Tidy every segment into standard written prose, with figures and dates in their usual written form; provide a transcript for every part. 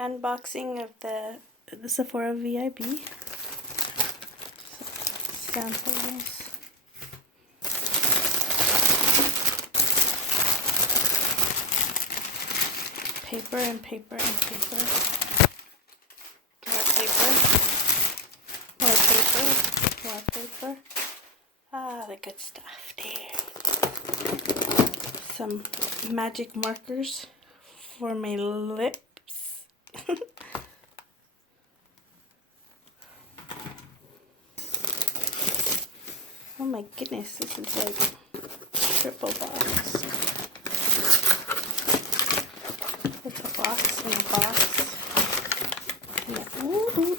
unboxing of the Sephora VIB samples. Paper and paper and paper. More paper. More paper. More paper. Ah, the good stuff there. Some magic markers for my lips. Oh my goodness, this is like triple box. With a box and a box. And a,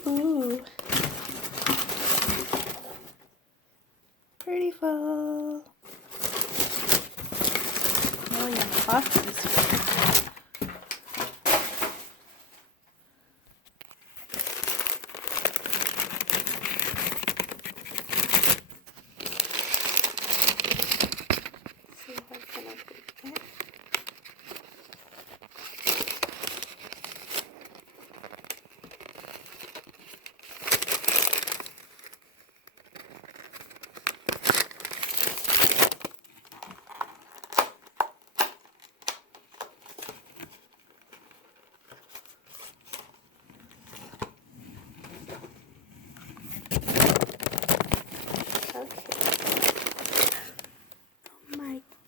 ooh. Pretty full. Million boxes. See if I can open it.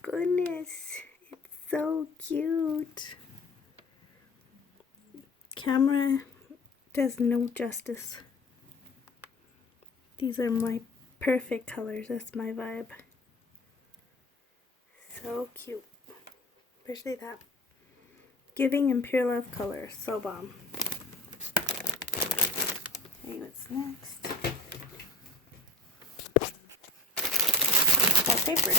Goodness, it's so cute. Camera does no justice. These are my perfect colors. That's my vibe. So cute. Especially that giving and pure love color. So bomb. Okay, what's next? More paper.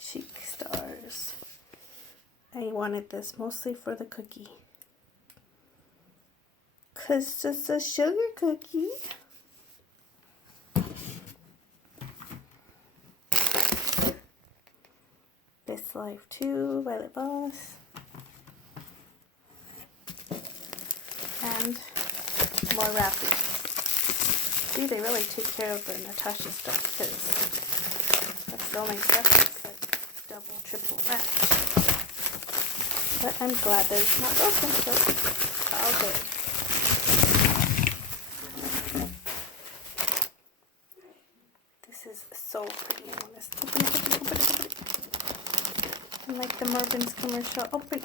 Cheek stars. I wanted this mostly for the cookie. 'Cause it's a sugar cookie. This Life 2, Violet Voss. And more wrapping. See, they really take care of the Natasha stuff because that's the only stuff that's like double, triple wrapped. But I'm glad that it's not broken, so it's all good. This is so pretty. I want to open it. And like the Mervin's commercial, open.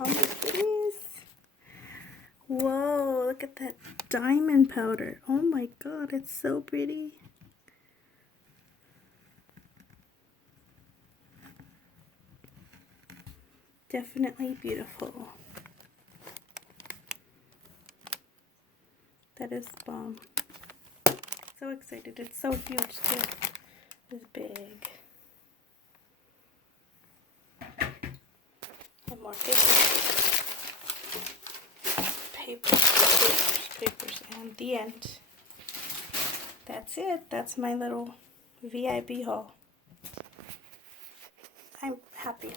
Oh my goodness. Whoa, look at that diamond powder. Oh my god, it's so pretty. Definitely beautiful. That is bomb. So excited. It's so huge too. It's big. And more papers, and the end. That's it. That's my little VIB haul. I'm happy.